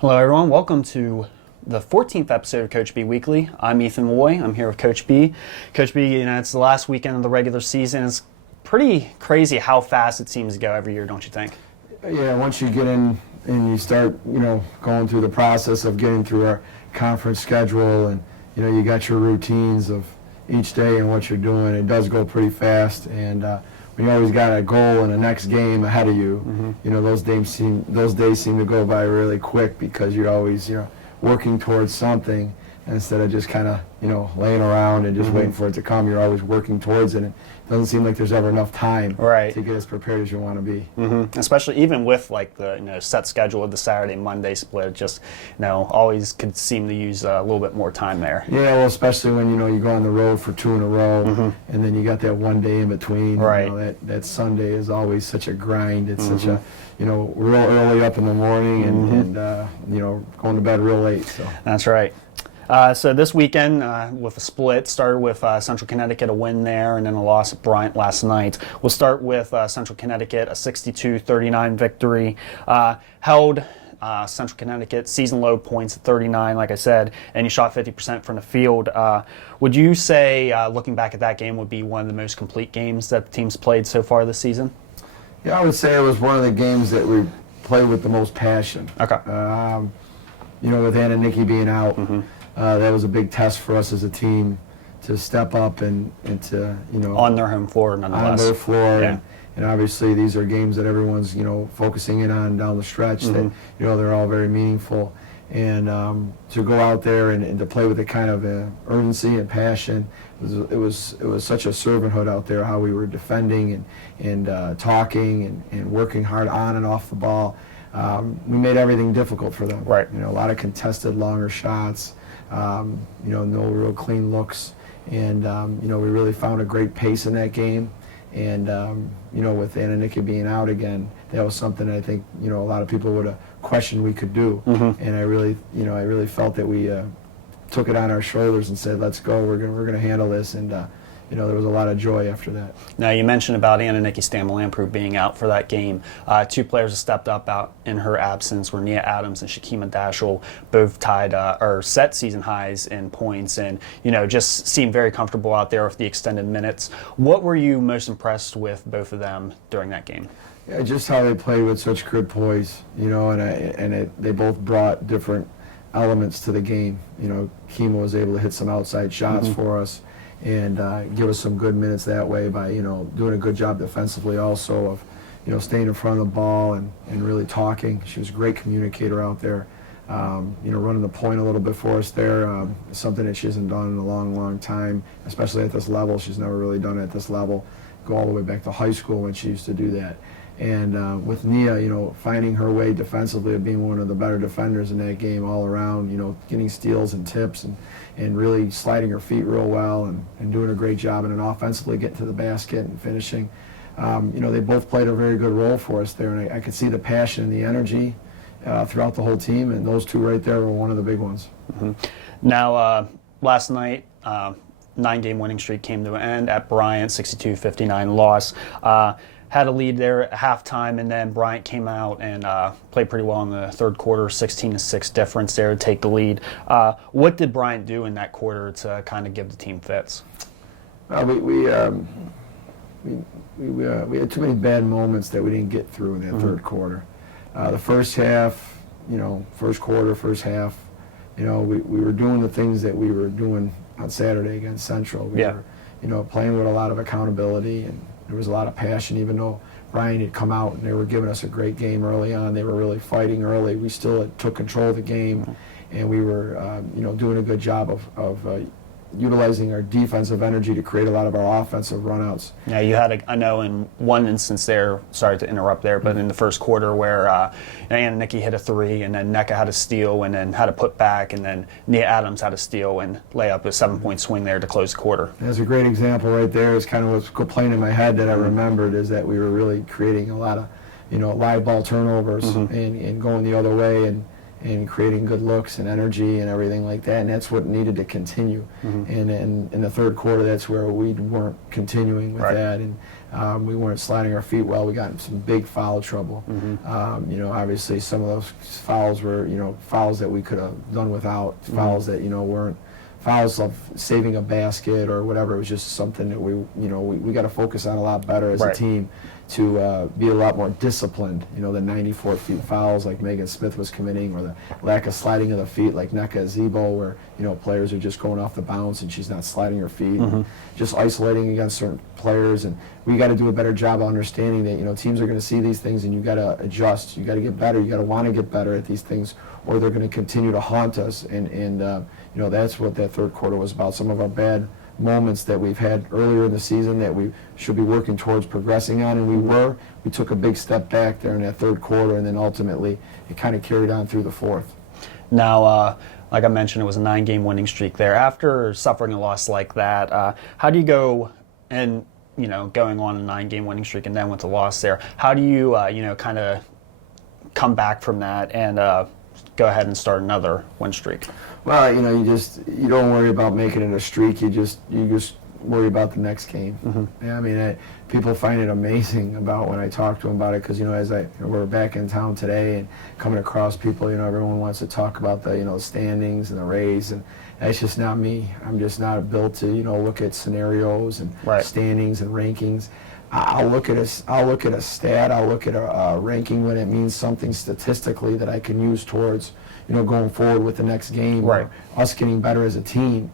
Hello, everyone. Welcome to the 14th episode of Coach B Weekly. I'm Ethan Moy. I'm here with Coach B. Coach B, it's the last weekend of the regular season. It's pretty crazy how fast it seems to go every year, don't you think? Yeah, once you get in and you start, going through the process of getting through our conference schedule and, you got your routines of each day and what you're doing, it does go pretty fast. And when you always got a goal and a next game ahead of you, those days seem to go by really quick because you're always, working towards something instead of just kind of, laying around and just waiting for it to come. You're always working towards it. And it doesn't seem like there's ever enough time to get as prepared as you want to be. Especially even with like the set schedule of the Saturday Monday split, just always could seem to use a little bit more time there. Yeah, well, especially when you go on the road for two in a row, and then you got that one day in between. Right. That Sunday is always such a grind. It's such a real early up in the morning and going to bed real late. So that's right. So this weekend, with a split, started with Central Connecticut, a win there, and then a loss at Bryant last night. We'll start with Central Connecticut, a 62-39 victory. Held Central Connecticut season low points at 39, like I said, and you shot 50% from the field. Would you say, looking back at that game, would be one of the most complete games that the team's played so far this season? Yeah, I would say it was one of the games that we played with the most passion. Okay. With Anna and Nikki being out, that was a big test for us as a team to step up and to, on their home floor, nonetheless. On their floor. Yeah. And obviously these are games that everyone's, focusing in on down the stretch that, they're all very meaningful. And to go out there and to play with a kind of urgency and passion, it was such a servanthood out there, how we were defending and talking and working hard on and off the ball. We made everything difficult for them. Right. A lot of contested longer shots, no real clean looks. And, we really found a great pace in that game. And, with Anna and Nikki being out again, that was something I think, a lot of people would have questioned we could do. And I really felt that we took it on our shoulders and said, let's go, we're gonna handle this. And, there was a lot of joy after that. Now, you mentioned about Anna Nikki Stammelamprou being out for that game. Two players that stepped up out in her absence were Nia Adams and Shakeema Dashiell, both tied or set season highs in points and, just seemed very comfortable out there with the extended minutes. What were you most impressed with both of them during that game? Yeah, just how they played with such good poise, they both brought different elements to the game. Kima was able to hit some outside shots for us and give us some good minutes that way by, doing a good job defensively also of, staying in front of the ball and really talking. She was a great communicator out there, running the point a little bit for us there, something that she hasn't done in a long, long time, especially at this level. She's never really done it at this level. Go all the way back to high school when she used to do that. And with Nia, finding her way defensively of being one of the better defenders in that game all around, getting steals and tips and really sliding her feet real well and doing a great job and offensively getting to the basket and finishing. They both played a very good role for us there, and I could see the passion and the energy throughout the whole team, and those two right there were one of the big ones. Now, last night, 9-game winning streak came to an end at Bryant, 62-59 loss. Had a lead there at halftime, and then Bryant came out and played pretty well in the third quarter, 16-6 difference there to take the lead. What did Bryant do in that quarter to kind of give the team fits? We had too many bad moments that we didn't get through in that third quarter. The first half, first quarter, first half, we were doing the things that we were doing on Saturday against Central. We were, playing with a lot of accountability, and there was a lot of passion. Even though Bryan had come out and they were giving us a great game early on, they were really fighting early. We still took control of the game, and we were, doing a good job of utilizing our defensive energy to create a lot of our offensive runouts. Yeah, you had, I know in one instance there, sorry to interrupt there, but in the first quarter where Anna and Nikki hit a three, and then Nneka had a steal, and then had a put back, and then Nia Adams had a steal and lay up a 7-point swing there to close the quarter. That's a great example right there. Is kind of what's playing in my head that I remembered, is that we were really creating a lot of, live ball turnovers and going the other way, and and creating good looks and energy and everything like that, and that's what needed to continue. And in the third quarter, that's where we weren't continuing with that, and we weren't sliding our feet well. We got in some big foul trouble. Obviously some of those fouls were, fouls that we could have done without, fouls that, weren't fouls of saving a basket or whatever. It was just something that we got to focus on a lot better as a team to be a lot more disciplined. The 94 feet fouls like Megan Smith was committing, or the lack of sliding of the feet like Nneka Ezebo, where players are just going off the bounce and she's not sliding her feet, and just isolating against certain players. And we got to do a better job of understanding that teams are going to see these things, and you got to adjust. You got to get better. You got to want to get better at these things, or they're going to continue to haunt us. And that's what that third quarter was about. Some of our bad moments that we've had earlier in the season that we should be working towards progressing on, and we took a big step back there in that third quarter, and then ultimately it kind of carried on through the fourth. Now, like I mentioned, it was a 9-game winning streak there. After suffering a loss like that, how do you go and, going on a 9-game winning streak and then with the loss there, how do you, kind of come back from that and go ahead and start another win streak? Well, you don't worry about making it a streak. You just worry about the next game. Yeah, I mean, people find it amazing about when I talk to them about it, because as we're back in town today and coming across people, everyone wants to talk about the standings and the Rays, and that's just not me. I'm just not built to look at scenarios and standings and rankings. I'll look at a stat. I'll look at a ranking when it means something statistically that I can use towards going forward with the next game, or us getting better as a team.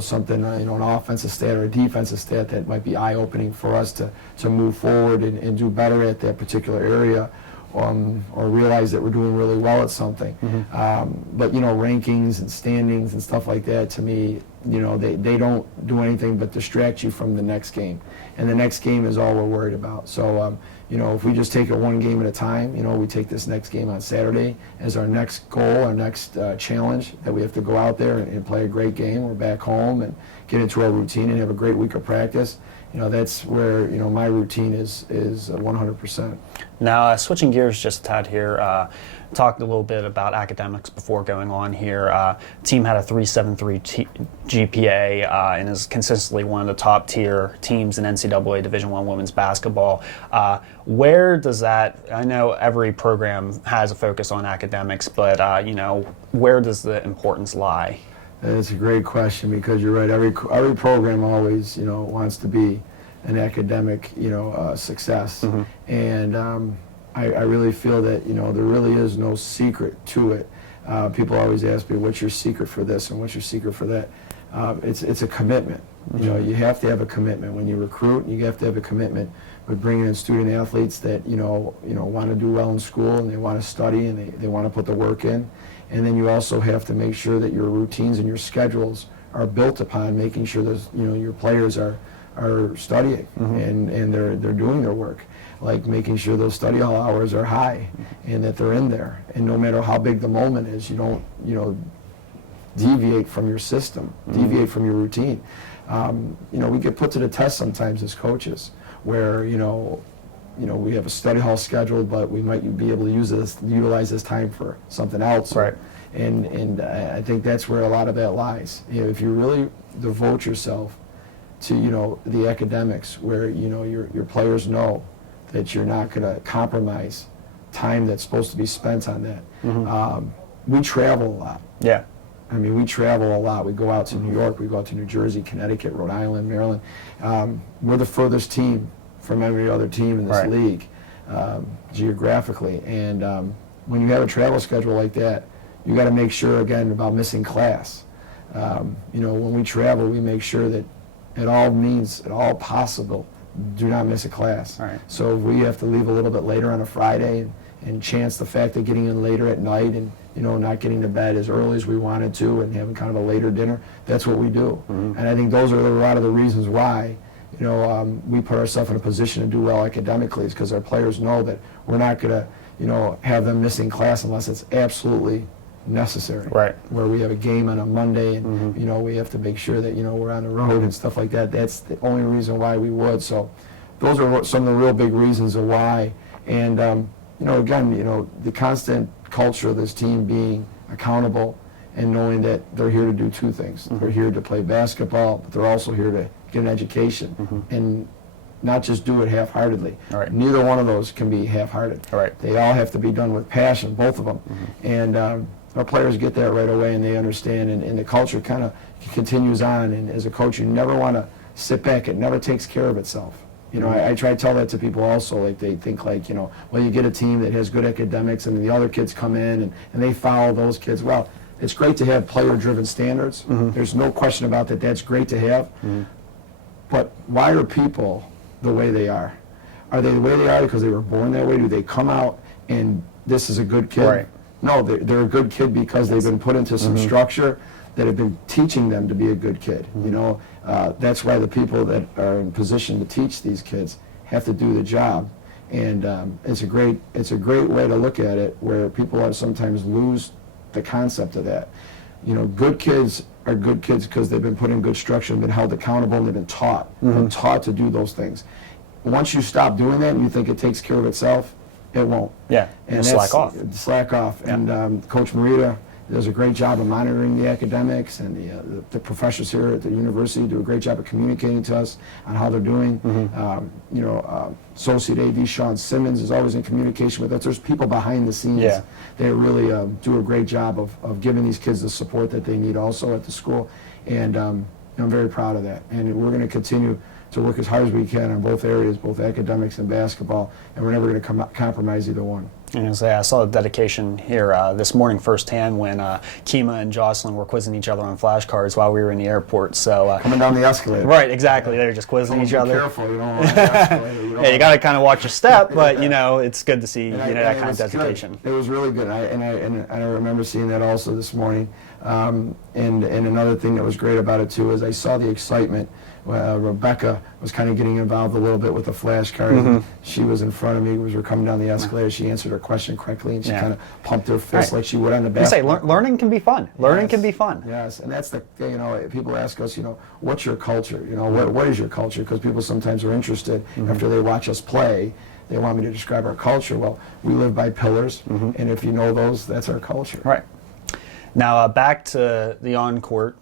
Something an offensive stat or a defensive stat that might be eye-opening for us to move forward and do better at that particular area, or realize that we're doing really well at something. But rankings and standings and stuff like that, to me, they don't do anything but distract you from the next game, and the next game is all we're worried about. So if we just take it one game at a time, we take this next game on Saturday as our next goal, our next challenge, that we have to go out there and play a great game. We're back home and get into our routine and have a great week of practice. That's where my routine is 100%. Now, switching gears just a tad here, talked a little bit about academics before going on here. Team had a 3.73 GPA and is consistently one of the top tier teams in NCAA Division I women's basketball. Where does that? I know every program has a focus on academics, but where does the importance lie? That's a great question, because you're right. Every program always, wants to be an academic, success. And I really feel that, there really is no secret to it. People always ask me, what's your secret for this and what's your secret for that? It's a commitment. You have to have a commitment when you recruit. You have to have a commitment with bringing in student athletes that want to do well in school, and they want to study, and they want to put the work in. And then you also have to make sure that your routines and your schedules are built upon making sure that your players are studying and they're doing their work, like making sure those study hall hours are high and that they're in there. And no matter how big the moment is, you don't deviate from your system, deviate from your routine. We get put to the test sometimes as coaches, where we have a study hall scheduled, but we might be able to utilize this time for something else. And I think that's where a lot of that lies. If you really devote yourself to the academics, where your players know that you're not going to compromise time that's supposed to be spent on that. We travel a lot. I mean, we travel a lot. We go out to New York, we go out to New Jersey, Connecticut, Rhode Island, Maryland. We're the furthest team from every other team in this league, geographically. And when you have a travel schedule like that, you got to make sure, again, about missing class. When we travel, we make sure that at all possible, do not miss a class. So if we have to leave a little bit later on a Friday and chance the fact that getting in later at night and not getting to bed as early as we wanted to and having kind of a later dinner, that's what we do. And I think those are a lot of the reasons why we put ourselves in a position to do well academically, is because our players know that we're not going to have them missing class unless it's absolutely necessary. Where we have a game on a Monday and we have to make sure that we're on the road and stuff like that. That's the only reason why we would. So those are some of the real big reasons of why. And again, the constant culture of this team being accountable and knowing that they're here to do two things. They're here to play basketball, but they're also here to get an education and not just do it half-heartedly. Right. Neither one of those can be half-hearted. Right. They all have to be done with passion, both of them. And our players get that right away, and they understand, and the culture kind of continues on. And as a coach, you never want to sit back. It never takes care of itself. You know, I try to tell that to people also. Like, they think, like, you know, well, you get a team that has good academics, and the other kids come in, and they follow those kids. Well, it's great to have player-driven standards. There's no question about that. That's great to have. But why are people the way they are? Are they the way they are because they were born that way? Do they come out and this is a good kid? Right. No, they're a good kid because they've been put into some structure that have been teaching them to be a good kid. You know, that's why the people that are in position to teach these kids have to do the job. And it's a great way to look at it, where people sometimes lose the concept of that. You know, good kids are good kids because they've been put in good structure and been held accountable, and they've been taught to do those things. Once you stop doing that and you think it takes care of itself, it won't. Yeah, and slack off. Slack off. Yeah. And Coach Marita does a great job of monitoring the academics, and the professors here at the university do a great job of communicating to us on how they're doing. You know, Associate AD Sean Simmons is always in communication with us. There's people behind the scenes that really do a great job of giving these kids the support that they need also at the school. And I'm very proud of that. And we're going to continue to work as hard as we can on both areas, both academics and basketball, and we're never going to compromise either one. And as I saw the dedication here this morning firsthand when Keema and Jocelyn were quizzing each other on flashcards while we were in the airport. So coming down the escalator. Right, exactly. They were just quizzing each other. Be careful, you don't want the escalator. You got to kind of watch your step, but you know, it's good to see that kind of dedication. It was really good. I remember seeing that also this morning. And another thing that was great about it too is I saw the excitement. Rebecca was kind of getting involved a little bit with the flashcard. She was in front of me as we were coming down the escalator. She answered her question correctly, and she kind of pumped her fist like she would on the back. Learning can be fun. Learning can be fun. Yes, and that's the thing. You know, people ask us, you know, what's your culture? You know, what is your culture? Because people sometimes are interested after they watch us play. They want me to describe our culture. Well, we live by pillars, and if you know those, that's our culture. Right. Now back to the on-court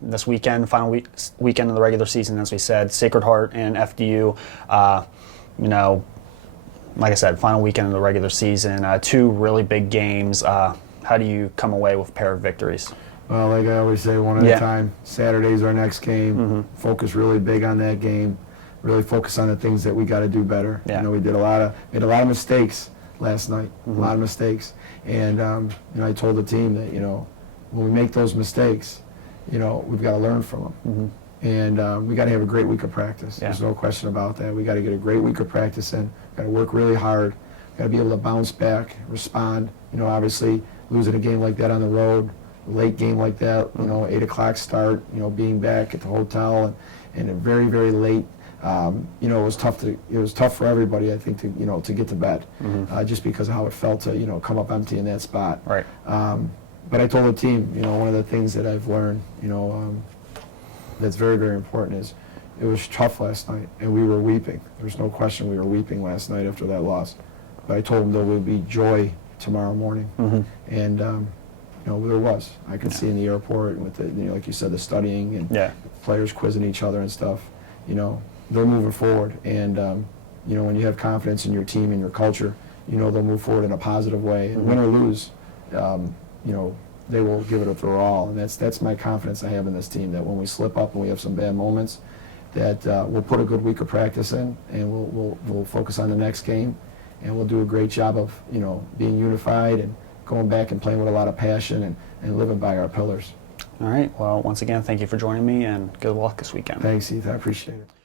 this weekend, final weekend of the regular season, as we said, Sacred Heart and FDU. You know, like I said, final weekend of the regular season, two really big games. How do you come away with a pair of victories? Well, like I always say, one at a time. Saturday's our next game. Focus really big on that game. Really focus on the things that we got to do better. Yeah. You know, we made a lot of mistakes last night. A lot of mistakes. And you know, I told the team that, you know, when we make those mistakes, you know, we've got to learn from them. And we got to have a great week of practice. Yeah. There's no question about that. We got to get a great week of practice in. Got to work really hard. Got to be able to bounce back, respond. You know, obviously losing a game like that on the road, a late game like that, you know, 8 o'clock start, you know, being back at the hotel and a very, very late. You know, it was tough for everybody, I think, to get to bed, just because of how it felt to, you know, come up empty in that spot. Right. But I told the team, you know, one of the things that I've learned, you know, that's very, very important is it was tough last night, and we were weeping. There's no question we were weeping last night after that loss. But I told them there will be joy tomorrow morning, and you know, there was. I could see in the airport with the, you know, like you said, the studying and players quizzing each other and stuff. You know, they're moving forward, and you know, when you have confidence in your team and your culture, you know they'll move forward in a positive way. And win or lose, you know, they will give it their all, and that's my confidence I have in this team, that when we slip up and we have some bad moments, that we'll put a good week of practice in, and we'll focus on the next game, and we'll do a great job of, you know, being unified and going back and playing with a lot of passion and living by our pillars. All right. Well, once again, thank you for joining me, and good luck this weekend. Thanks, Heath. I appreciate it.